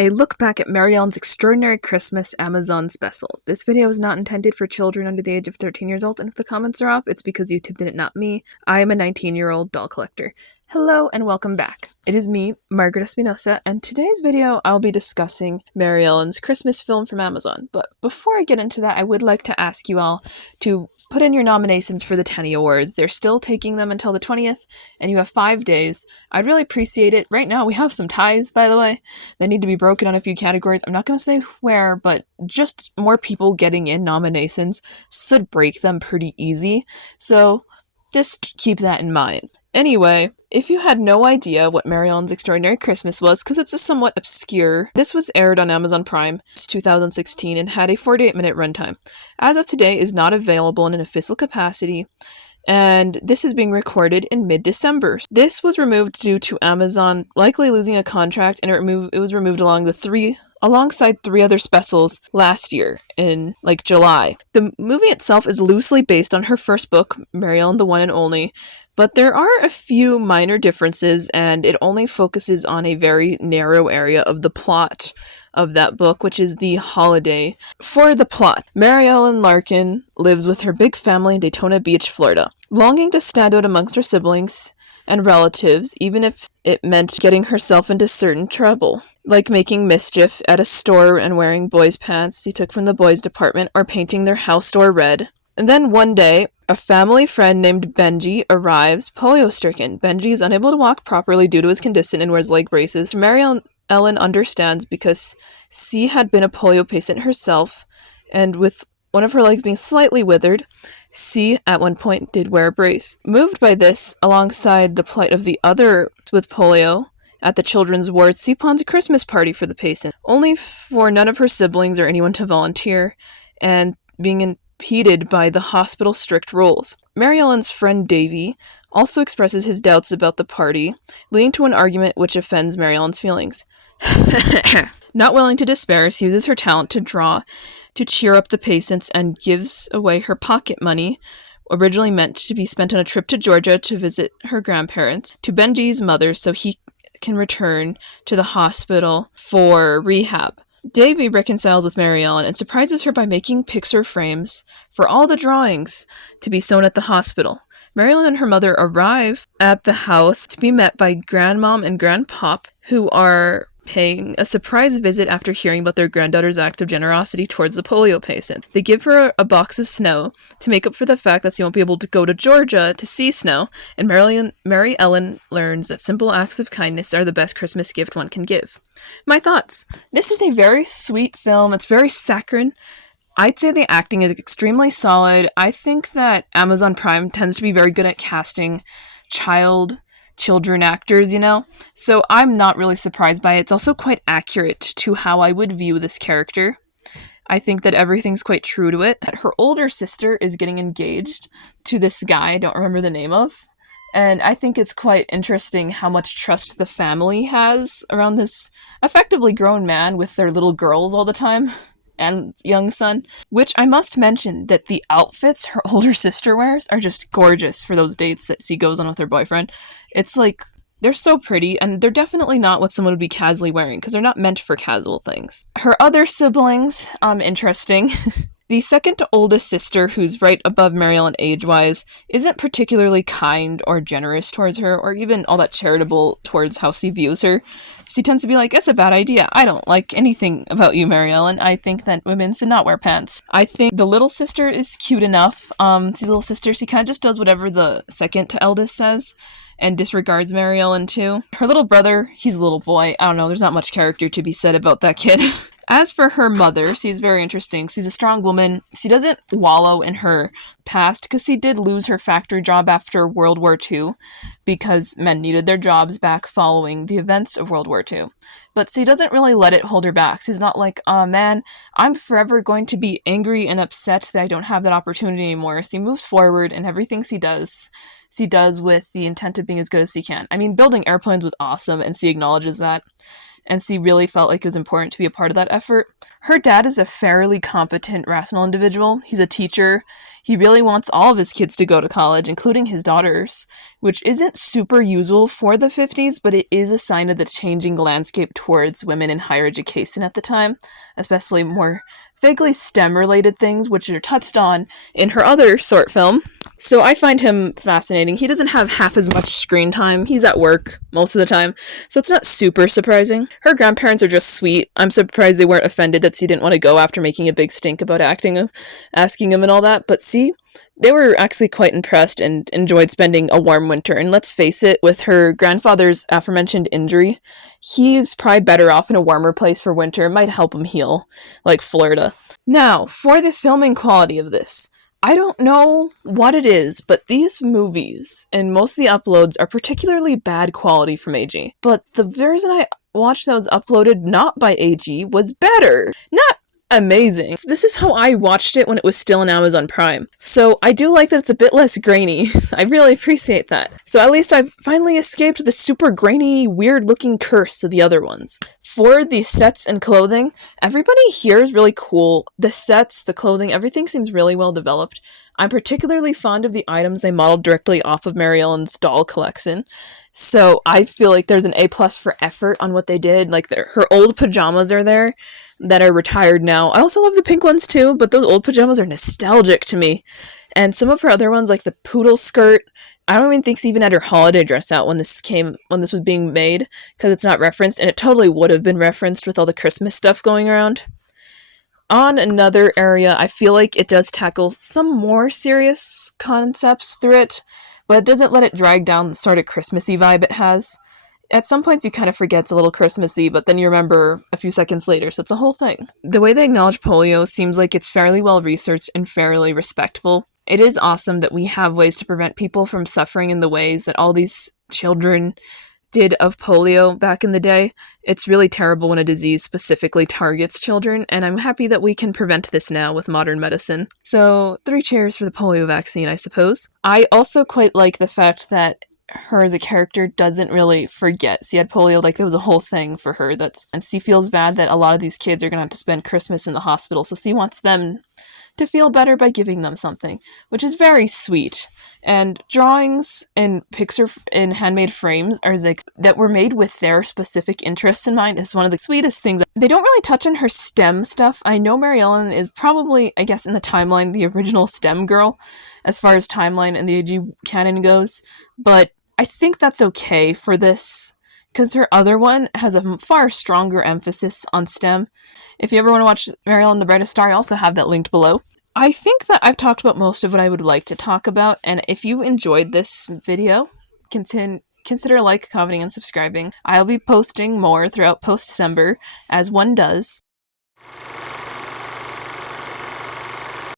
A look back at Maryellen's extraordinary Christmas Amazon special. This video is not intended for children under the age of 13 years old, and if the comments are off, it's because YouTube did it, not me. I am a 19-year-old doll collector. Hello and welcome back. It is me, Margaret Espinosa, and today's video I'll be discussing Maryellen's Christmas film from Amazon. But before I get into that, I would like to ask you all to put in your nominations for the Tenny Awards. They're still taking them until the 20th, and you have 5 days. I'd really appreciate it. Right now we have some ties, by the way. They need to be broken on a few categories. I'm not going to say where, but just more people getting in nominations should break them pretty easy. So just keep that in mind. Anyway, if you had no idea what Maryellen's Extraordinary Christmas was, because it's a somewhat obscure, this was aired on Amazon Prime in 2016 and had a 48-minute runtime. As of today, is not available in an official capacity, and this is being recorded in mid-December. This was removed due to Amazon likely losing a contract, and it was removed alongside 3 other specials last year in July. The movie itself is loosely based on her first book, Maryellen the One and Only, but there are a few minor differences, and it only focuses on a very narrow area of the plot of that book, which is the holiday. For the plot, Maryellen Larkin lives with her big family in Daytona Beach, Florida. Longing to stand out amongst her siblings and relatives, even if it meant getting herself into certain trouble, like making mischief at a store and wearing boys' pants she took from the boys' department, or painting their house door red. And then one day, a family friend named Benji arrives, polio-stricken. Benji is unable to walk properly due to his condition and wears leg braces. Maryellen understands because she had been a polio patient herself, and with one of her legs being slightly withered, she at one point did wear a brace. Moved by this, alongside the plight of the other with polio at the children's ward, she plans a Christmas party for the patient, only for none of her siblings or anyone to volunteer, and being impeded by the hospital's strict rules. Maryellen's friend Davy also expresses his doubts about the party, leading to an argument which offends Maryellen's feelings. Not willing to despair, she uses her talent to draw to cheer up the patients and gives away her pocket money, originally meant to be spent on a trip to Georgia to visit her grandparents, to Benji's mother so he can return to the hospital for rehab. Davy reconciles with Maryellen and surprises her by making picture frames for all the drawings to be sewn at the hospital. Maryellen and her mother arrive at the house to be met by Grandmom and Grandpop, who are paying a surprise visit after hearing about their granddaughter's act of generosity towards the polio patient. They give her a box of snow to make up for the fact that she won't be able to go to Georgia to see snow, and Maryellen learns that simple acts of kindness are the best Christmas gift one can give. My thoughts. This is a very sweet film. It's very saccharine. I'd say the acting is extremely solid. I think that Amazon Prime tends to be very good at casting children actors, so I'm not really surprised by it. It's also quite accurate to how I would view this character. I think that everything's quite true to it. Her older sister is getting engaged to this guy I don't remember the name of, and I think it's quite interesting how much trust the family has around this effectively grown man with their little girls all the time and young son, which I must mention that the outfits her older sister wears are just gorgeous for those dates that she goes on with her boyfriend. It's they're so pretty, and they're definitely not what someone would be casually wearing, because they're not meant for casual things. Her other siblings, interesting. The second to oldest sister, who's right above Maryellen age-wise, isn't particularly kind or generous towards her, or even all that charitable towards how she views her. She tends to be like, it's a bad idea. I don't like anything about you, Maryellen. I think that women should not wear pants. I think the little sister is cute enough. She's a little sister. She kind of just does whatever the second to eldest says, and disregards Maryellen too. Her little brother, he's a little boy. I don't know, there's not much character to be said about that kid. As for her mother, she's very interesting. She's a strong woman. She doesn't wallow in her past, because she did lose her factory job after World War II, because men needed their jobs back following the events of World War II. But she doesn't really let it hold her back. She's not like, oh man, I'm forever going to be angry and upset that I don't have that opportunity anymore. She moves forward, and everything she does with the intent of being as good as she can. I mean, building airplanes was awesome, and she acknowledges that. and C really felt like it was important to be a part of that effort. Her dad is a fairly competent, rational individual. He's a teacher. He really wants all of his kids to go to college, including his daughters, which isn't super usual for the 50s, but it is a sign of the changing landscape towards women in higher education at the time, especially more vaguely STEM-related things, which are touched on in her other short film. So I find him fascinating. He doesn't have half as much screen time. He's at work most of the time, so it's not super surprising. Her grandparents are just sweet. I'm surprised they weren't offended that she didn't want to go after making a big stink about asking him and all that, but see, they were actually quite impressed and enjoyed spending a warm winter. And let's face it, with her grandfather's aforementioned injury, he's probably better off in a warmer place for winter. It might help him heal, like Florida. Now, for the filming quality of this, I don't know what it is, but these movies and most of the uploads are particularly bad quality from AG. But the version I watched that was uploaded not by AG was better. Not amazing. So this is how I watched it when it was still on Amazon Prime. So I do like that it's a bit less grainy. I really appreciate that. So at least I've finally escaped the super grainy, weird looking curse of the other ones. For the sets and clothing, everybody here is really cool. The sets, the clothing, everything seems really well developed. I'm particularly fond of the items they modeled directly off of Maryellen's doll collection. So I feel like there's an A+ for effort on what they did. Like her old pajamas are there that are retired now. I also love the pink ones too, but those old pajamas are nostalgic to me. And some of her other ones, like the poodle skirt, I don't even think she even had her holiday dress out when this was being made, because it's not referenced, and it totally would have been referenced with all the Christmas stuff going around. On another area, I feel like it does tackle some more serious concepts through it, but it doesn't let it drag down the sort of Christmassy vibe it has. At some points you kind of forget it's a little Christmassy, but then you remember a few seconds later, so it's a whole thing. The way they acknowledge polio seems like it's fairly well researched and fairly respectful. It is awesome that we have ways to prevent people from suffering in the ways that all these children did of polio back in the day. It's really terrible when a disease specifically targets children, and I'm happy that we can prevent this now with modern medicine. So 3 cheers for the polio vaccine, I suppose. I also quite like the fact that her as a character doesn't really forget she had polio. Like, there was a whole thing for her, and she feels bad that a lot of these kids are gonna have to spend Christmas in the hospital, so she wants them to feel better by giving them something, which is very sweet. And drawings and handmade frames are that were made with their specific interests in mind is one of the sweetest things. They don't really touch on her STEM stuff. I know Maryellen is probably, I guess in the timeline, the original STEM girl as far as timeline and the AG canon goes, but I think that's okay for this, because her other one has a far stronger emphasis on STEM. If you ever want to watch Maryellen the Brightest Star, I also have that linked below. I think that I've talked about most of what I would like to talk about, and if you enjoyed this video, consider commenting, and subscribing. I'll be posting more throughout post-December, as one does.